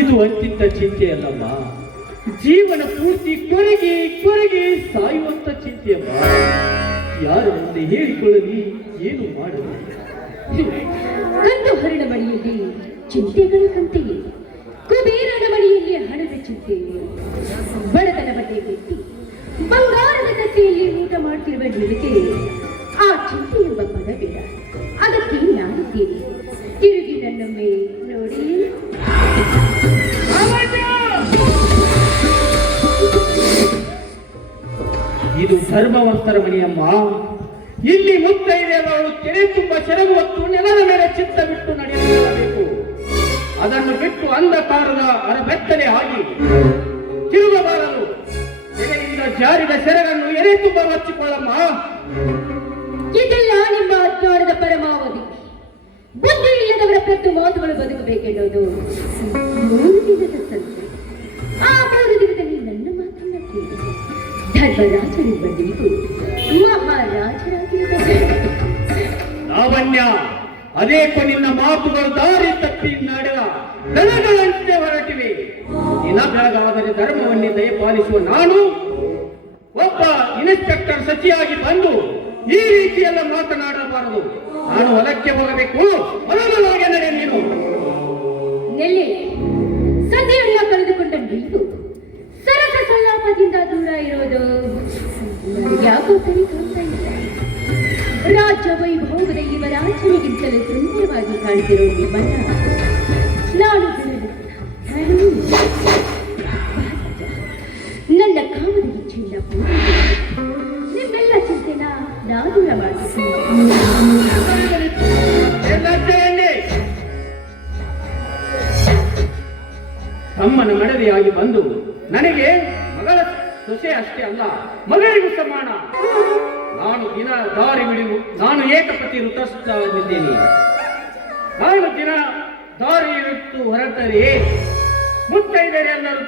ಇದು ಅಂತಿದ್ದ ಚಿಂತೆಯಲ್ಲಮ್ಮ ಜೀವನ ಪೂರ್ತಿ ಕೊರಗಿ ಕೊರಗಿ ಸಾಯುವಂತ ಚಿಂತೆಯಮ್ಮ ಯಾರು ಮುಂದೆ ಹೇಳಿಕೊಳ್ಳಲಿ, ಏನು ಮಾಡಲಿ. ಕಂದು ಹರಣ ಮಡಿಯಲ್ಲಿ ಚಿಂತೆಗಳ ಕಂತೆಯೇ? ಕುಬೇರನ ಮಡಿಯಲ್ಲಿ ಹಣದ ಚಿಂತೆ ಬಡತನ ಬಟ್ಟೆ ಬಂಗಾರದ ಕಟ್ಟೆಯಲ್ಲಿ ಊಟ ಮಾಡ್ತಿರುವ ನಿನಗೆ ಆ ಚಿಂತೆ ಎಂಬ ಪದ ಬೇಡ ಅದಕ್ಕೆ ನಾನಿದ್ದೇನೆ ತಿರುಗಿ ನನ್ನೊಮ್ಮೆ ನೋಡಿ. ಇದು ಧರ್ಮವಂತರ ಮನೆಯಮ್ಮ ಇಲ್ಲಿ ಮುತ್ತೈದೆಯವರು ಕೆರೆ ತುಂಬ ಸೆರಗು ಹೊತ್ತು ನೆಲದ ಮೇಲೆ ಚಿತ್ತ ಬಿಟ್ಟು ನಡೆಯಬೇಕು. ಅದನ್ನು ಬಿಟ್ಟು ಅಂಧಕಾರದ ಅರಬೆತ್ತಲೆ ಆಗಿ ತಿರುಗಬಾರದು. ನೆಲೆಯಿಂದ ಜಾರಿದ ಸೆರಗನ್ನು ಎರೆ ತುಂಬ ಹಚ್ಚಿಕೊಳ್ಳಮ್ಮ. ಇದೆಲ್ಲ ನಿಮ್ಮ ಅಜ್ಞಾನದ ಪರಮಾವಧಿ. ಬುದ್ಧಿ ಇಲ್ಲದವರ ಪ್ರತಿ ಮಾತುಗಳು ಬದುಕಬೇಕೆನ್ನುವುದು ಮೂರು ದಿನದ ಸಂತೆ ಆ ಮೂರು ದಿನದಲ್ಲಿ ನನ್ನ ಮಾತನ್ನ ಕೇಳಿ ಧರ್ಮರಾಜನಿಂದ ಬಂದಿದ್ದು ಲಾವಣ್ಯ ಅದೇಕೋ ನಿನ್ನ ಮಾತುಗಳು ದಾರಿ ತಪ್ಪಿ ನಡೆದ ದನಗಳಂತೆ ಹೊರಟಿವೆ. ದಿನ ಬೆಳಗಾದರೆ ಧರ್ಮವನ್ನೇ ದಯಪಾಲಿಸುವ ನಾನು ಒಬ್ಬ ಇನ್ಸ್ಪೆಕ್ಟರ್ ಸಚಿಯಾಗಿ ಬಂದು ಈ ರೀತಿಯೆಲ್ಲ ಮಾತನಾಡಬಾರದು. ನಾನು ಹೊಲಕ್ಕೆ ಹೋಗಬೇಕು. ಹೊಲದೊಳಗೆ ನೀನು. ನೆಲ್ಲಿ, ಸತಿಯನ್ನ ಕಳೆದುಕೊಂಡ ನೀವು ಸರಸ ಸಂಲಾಪದಿಂದ ದೂರ ಇರೋದು ಯಾಕೋ ಸರಿ ಕಾಣ್ತಾ ಇಲ್ಲ. ರಾಜ್ಯ ವೈಭವದ ಯುವರಾಜನಿಗಿಂತಲೂ ಸುಂದರವಾಗಿ ಕಾಣ್ತಿರೋ ನಿಮ್ಮನ್ನ ನಾನು ನನ್ನ ಕಾಮದ ಇಚ್ಛೆಯಿಂದ ಚಿಂತೆನ ತಮ್ಮನ ಮಡದಿಯಾಗಿ ಬಂದು ನನಗೆ ಮಗಳ ಸೊಸೆ ಅಷ್ಟೇ ಅಲ್ಲ, ಮಗಳಿಗೂ ಸಮಾನ. ನಾನು ದಿನ ದಾರಿ ಬಿಡಿವು ನಾನು ಏಕಪತಿ ಋತಸ್ಥಿದ್ದೇನೆ ನಾನು ದಿನ ದಾರಿ ಇರುತ್ತು ಹೊರಟರೆ ಮುತ್ತೈದರೆಲ್ಲರೂ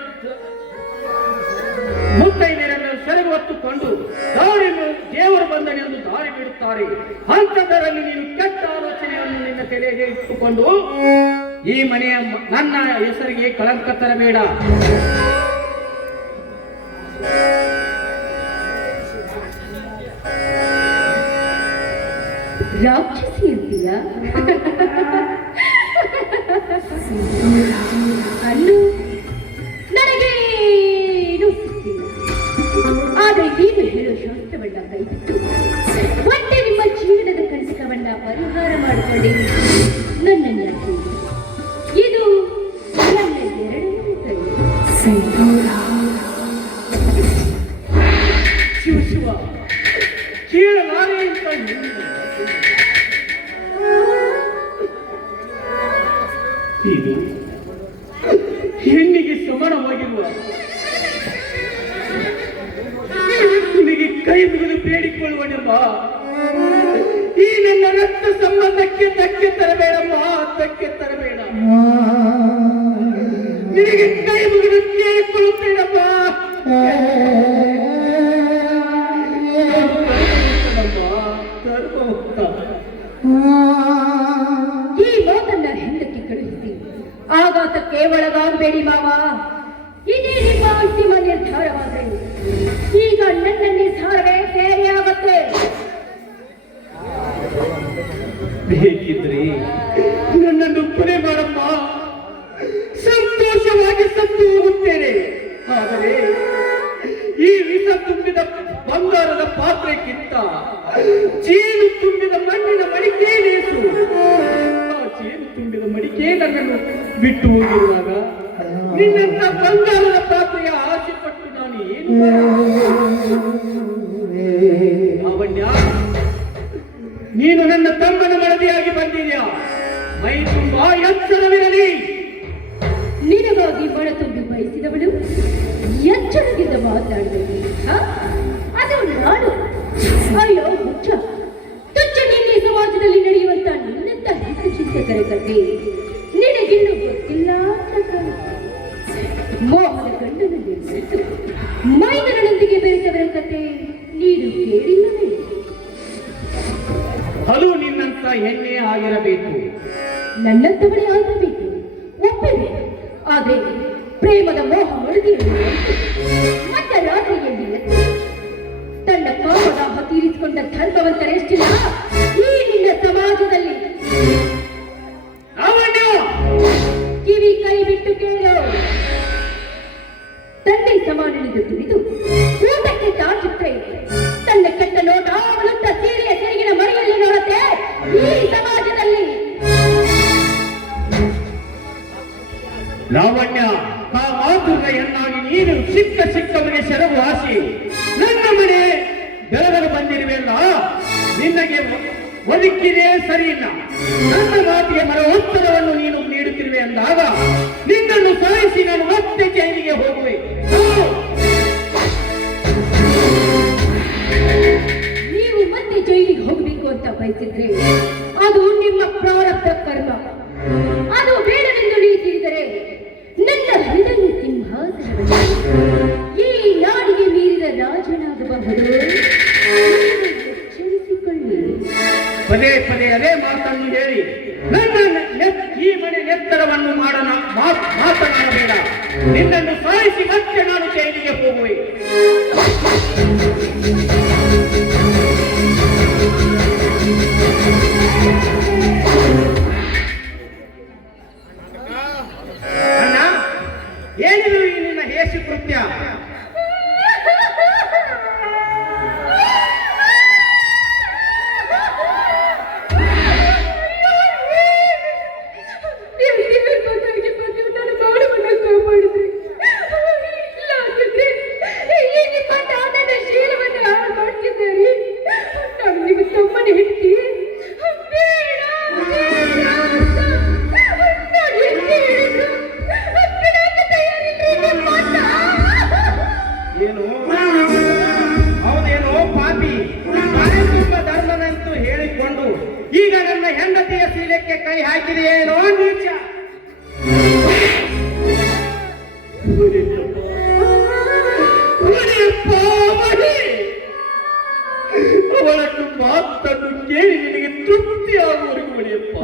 ಮುತ್ತೈದರೆಲ್ಲರೂ ಸೆರೆಗೆ ಹೊತ್ತುಕೊಂಡು ದಾರಿ ದೇವರು ದೇವರು ಬಂದನೆಂದು ದಾರಿ ಬಿಡುತ್ತಾರೆ. ಅಂಥದ್ದರಲ್ಲಿ ನೀನು ಕೆಟ್ಟ ಆಲೋಚನೆಯನ್ನು ನಿನ್ನ ತಲೆಗೆ ಇಟ್ಟುಕೊಂಡು ಈ ಮನೆಯ ನನ್ನ ಹೆಸರಿಗೆ ಕಳಂಕ ತರಬೇಡ ರಾಕ್ಷಸಿ ಅಂತೀಯ? ಕೈ ಮುಗಿದು ಬೇಡಿಕೊಳ್ಳುವನಮ್ಮ ಈ ನನ್ನ ರಕ್ತ ಸಂಬಂಧಕ್ಕೆ ಧಕ್ಕೆ ತರಬೇಡಮ್ಮ ಧಕ್ಕೆ ತರಬೇಡ. ಬೇಕಿದ್ರೆ? ನನ್ನನ್ನು ಕೊಲೆ ಮಾಡಮ್ಮ. ಸಂತೋಷವಾಗಿ ಸತ್ತು ಹೋಗುತ್ತೇನೆ ಆದರೆ ಈ ವಿಷ ತುಂಬಿದ ಬಂಗಾರದ ಪಾತ್ರೆಗಿಂತ ಜೇನು ತುಂಬಿದ ಮಣ್ಣಿನ ಮಡಿಕೆ ಲೇಸು. ಜೇನು ತುಂಬಿದ ಮಡಿಕೆ ನನ್ನನ್ನು ಬಿಟ್ಟು ಹೋಗಿರುವಾಗ ನಿನ್ನಂತ ಬಂಗಾರದ ಪಾತ್ರೆಯ ಆಸೆ ಪಟ್ಟು ನಾನು ಏನು ನಿನ್ನಗೆ ಒದಕ್ಕಿದೆ ಸರಿ ಇಲ್ಲ ನನ್ನ ಮಾತಿಗೆ ಮರ ಉತ್ತರವನ್ನು ನೀನು ನೀಡುತ್ತಿರುವೆ ಅಂದಾಗ ನಿನ್ನನ್ನು ಸಾಯಿಸಿ ನಾನು ಮತ್ತೆ ಜೈಲಿಗೆ ಹೋಗುವೆ. ಹೋಗು. ನೀವು ಮತ್ತೆ ಜೈಲಿಗೆ ಹೋಗಬೇಕು ಅಂತ ಬಯಸಿದ್ರೆ ಅದು ನಿಮ್ಮ ಪ್ರಾರಬ್ಧ ಕರ್ಮ. ಅದು ಬೇಡವೆಂದು ನೀವು ನನ್ನ ಹೃದಯ ಸಿಂಹಾಸನವನ್ನು ಈ ನಾಡಿಗೆ ಮೀರಿದ ರಾಜನಾಗಬಹುದು. ಪದೇ ಪದೇ ಅದೇ ಮಾತನ್ನು ಹೇಳಿ. ನನ್ನ ನೆತ್- ಈ ಅವಳನ್ನು ಮಾತನ್ನು ಕೇಳಿ ನಿನಗೆ ತೃಪ್ತಿ ಆಗುವವರೆಗೂ ಮಡಿಯಪ್ಪ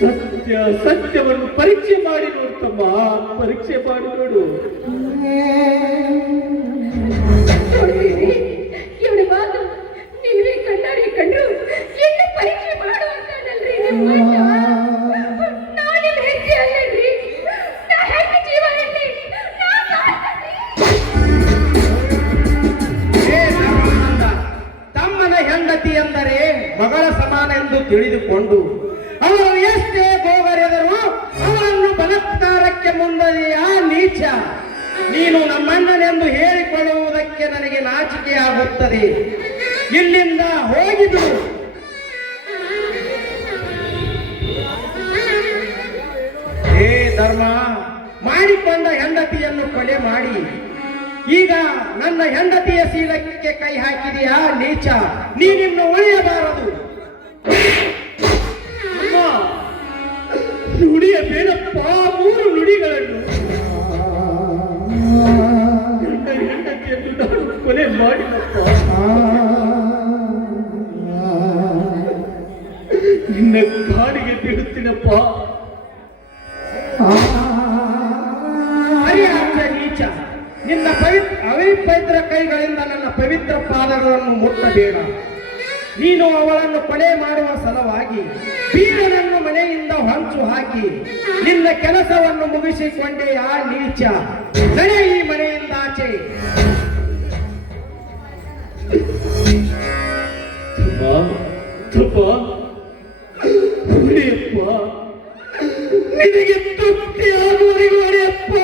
ಸತ್ಯ ಸತ್ಯವನ್ನು ಪರೀಕ್ಷೆ ಮಾಡಿ ನೋಡ್ತಮ್ಮ ಪರೀಕ್ಷೆ ಮಾಡಿ ನೋಡು? ಇವಳ ಮಾತು ನೀವೇ ಕಣ್ಣಾರೆ ಕಂಡ್ರು ಹೆಂಡತಿ ಎಂದರೆ ಮಗಳ ಸಮಾನ ಎಂದು ತಿಳಿದುಕೊಂಡು ಅವರು ಎಷ್ಟೇ ಗೋಗರೆದರು ಅವರನ್ನು ಬಲತ್ಕಾರಕ್ಕೆ ಮುಂದೆಯ ನೀಚ? ನೀನು ನಮ್ಮಣ್ಣನೆಂದು ಹೇಳಿಕೊಳ್ಳುವುದಕ್ಕೆ ನನಗೆ ನಾಚಿಕೆ ಆಗುತ್ತದೆ ಇಲ್ಲಿಂದ ಹೋಗಿದು ಹೇ ಧರ್ಮ, ಮಾಡಿಕೊಂಡ ಹೆಂಡತಿಯನ್ನು ಕೊಲೆ ಮಾಡಿ. ಈಗ ನನ್ನ ಹೆಂಡತಿಯ ಶೀಲಕ್ಕೆ ಕೈ ಹಾಕಿದೆಯಾ, ನೀಚ? ನೀನಿನ್ನು ಉಳಿಯಬಾರದು. ನುಡಿಯ ಬೇಡಪ್ಪ, ಮೂರು ನುಡಿಗಳನ್ನು. ನನ್ನ ಹೆಂಡತಿಯನ್ನು ನಾನು ಕೊಲೆ ಮಾಡಿದಪ್ಪ ನಿನ್ನ ಕಾಡಿಗೆ ಬೀಳುತ್ತೀನಪ್ಪ. ಬೀರನನ್ನು ಮನೆಯಿಂದ ಹೊಂಚು ಹಾಕಿ, ನಿನ್ನ ಕೆಲಸವನ್ನು ಮುಗಿಸಿಕೊಂಡೆ ಆ ನೀಚ? ನಡೆ ಈ ಮನೆಯಿಂದ ಆಚೆ. ನಿನಗೆ ತೃಪ್ತಿ ಆಗುವವರೆಗೂ ಹೊಡೆಯಪ್ಪ.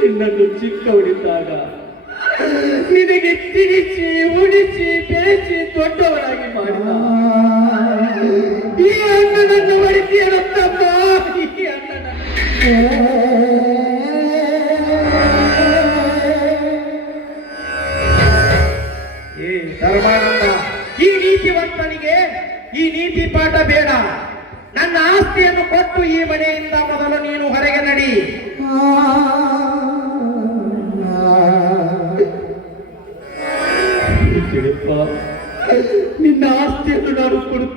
ನಿನ್ನನ್ನು ಚಿಕ್ಕವಳಿದ್ದಾಗ ನಿನಗೆ ತಿನಿಸಿ ಉಡಿಸಿ ಬೆಳೆಸಿ ದೊಡ್ಡವರಾಗಿ ಮಾಡಿದ ಈ ಅಣ್ಣನನ್ನು ಹೊಡಿತೀಯನತ್ತಮ್ಮ ಈ ಅಣ್ಣನನ್ನು ಏ, ಧರ್ಮಾನಂದ, ಈ ನೀತಿವಂತನಿಗೆ ಈ ನೀತಿ ಪಾಠ ಬೇಡ. ನನ್ನ ಆಸ್ತಿಯನ್ನು ಕೊಟ್ಟು ಈ ಮನೆಯಿಂದ ಮೊದಲು ನೀನು ಹೊರಗೆ ನಡಿ.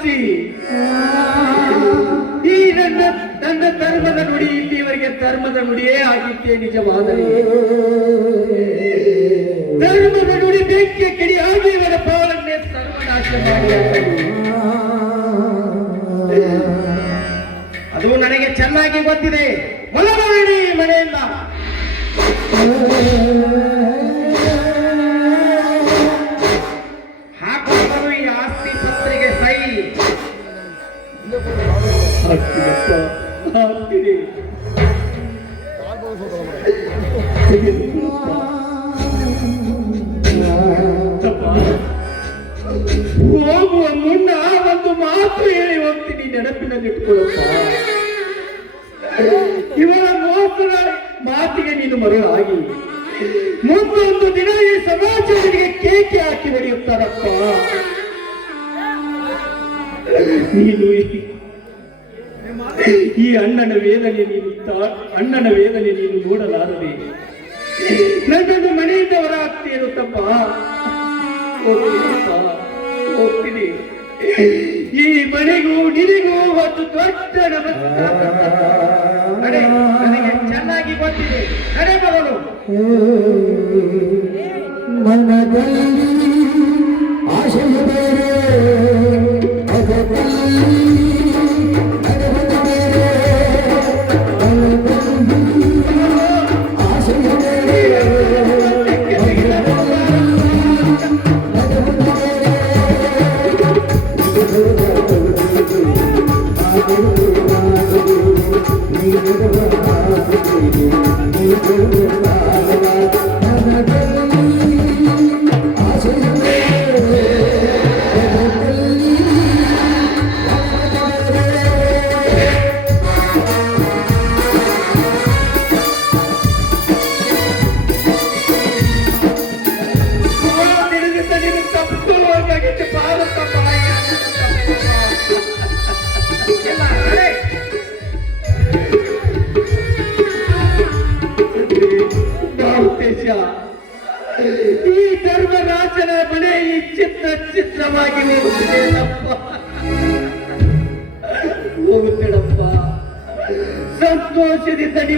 ಸಾಕ್ಷಿ ಈ ನನ್ನ ನನ್ನ ಧರ್ಮದ ನುಡಿ ಇಲ್ಲಿವರೆಗೆ ಧರ್ಮದ ನುಡಿಯೇ ಆಗಿತ್ತೇ ನಿಜವಾದರೆ. ಧರ್ಮದ ನುಡಿ ಬೆಂಕಿಯ ಕಡಿ ಆಗಿ ಇವರ ಪಾಲನ್ನೇ ಸರ್ವನಾಶ. ಅದು ನನಗೆ ಚೆನ್ನಾಗಿ ಗೊತ್ತಿದೆ. ಹೊಲಬೇಡಿ ಮನೆಯಿಂದ. ಮಾತಿಗೆ ನೀನು ಮರುಳಾಗಿ ಮುಂದೊಂದು ದಿನ ಈ ಸಮಾಜಗಳಿಗೆ ಕೇಕೆ ಹಾಕಿ ಹೊಡೆಯುತ್ತಾರಪ್ಪ ನೀನು ಈ- ಅಣ್ಣನ ವೇದನೆ ನೀನು ಅಣ್ಣನ ವೇದನೆ ನೀನು ನೋಡಲಾರದೆ ನನ್ನನ್ನು ಮನೆಯಿಂದ ಹೊರ ಹಾಕ್ತೀರುತ್ತಪ್ಪ ಹೋಗ್ತೀನಪ್ಪ ಹೋಗ್ತೀನಿ ಈ ಮನೆಗೂ ನಿನಗೂ ಒಂದು ದೊಡ್ಡ ನಮಸ್ಕಾರ ನನಗೆ ಚೆನ್ನಾಗಿ ಗೊತ್ತಿದೆ ನಡೆ ಮಗಳು ಮನದಲ್ಲಿ ಆಶಯ ಬೇರೆ ಅಗದಲ್ಲಿ ಅಡವದ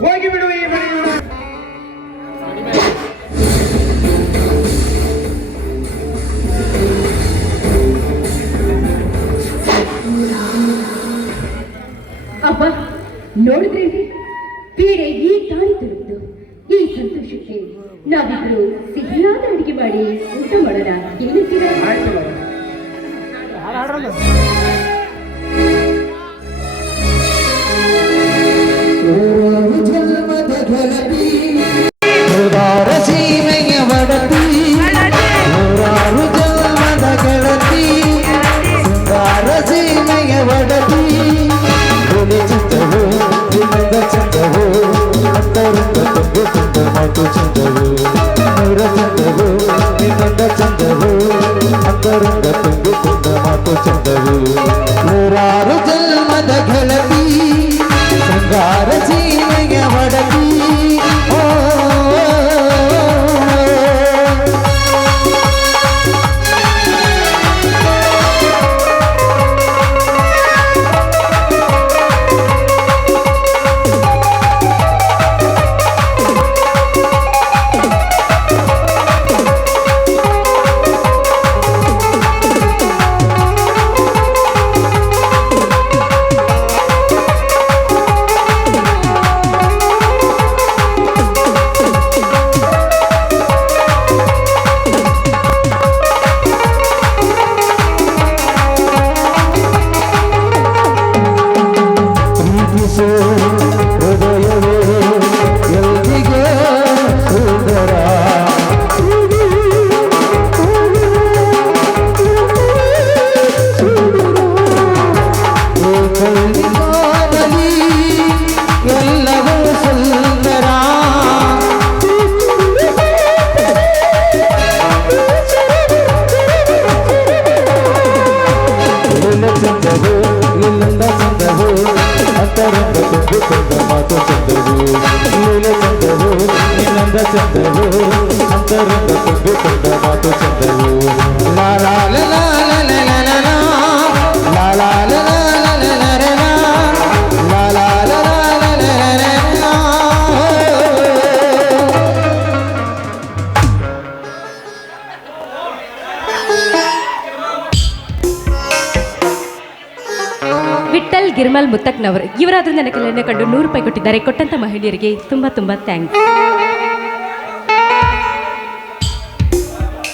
ಹೋಗಿಬಿಡು ಈ ಮನೆಯು ಮಾತು ಚಂದವು ನೂರಾರು ಜನ আছে ಬಂದ ಚಂದವು ಅಂತರಿಂದ ತುಂಬಿಕೊಂಡ ಮಾತು ಚಂದವು ಲಾಲಾಲ ವಿಠಲ್ ಗಿರ್ಮಲ್ ಮುತ್ತಕ್ನವರು ಇವರಾದ್ರಿಂದ ನನ್ನ ಕಲೆಯನ್ನು ಕಂಡು ನೂರು ರೂಪಾಯಿ ಕೊಟ್ಟಿದ್ದಾರೆ ಕೊಟ್ಟಂತ ಮಹಿಳೆಯರಿಗೆ ತುಂಬ ತುಂಬ ಥ್ಯಾಂಕ್ಸ್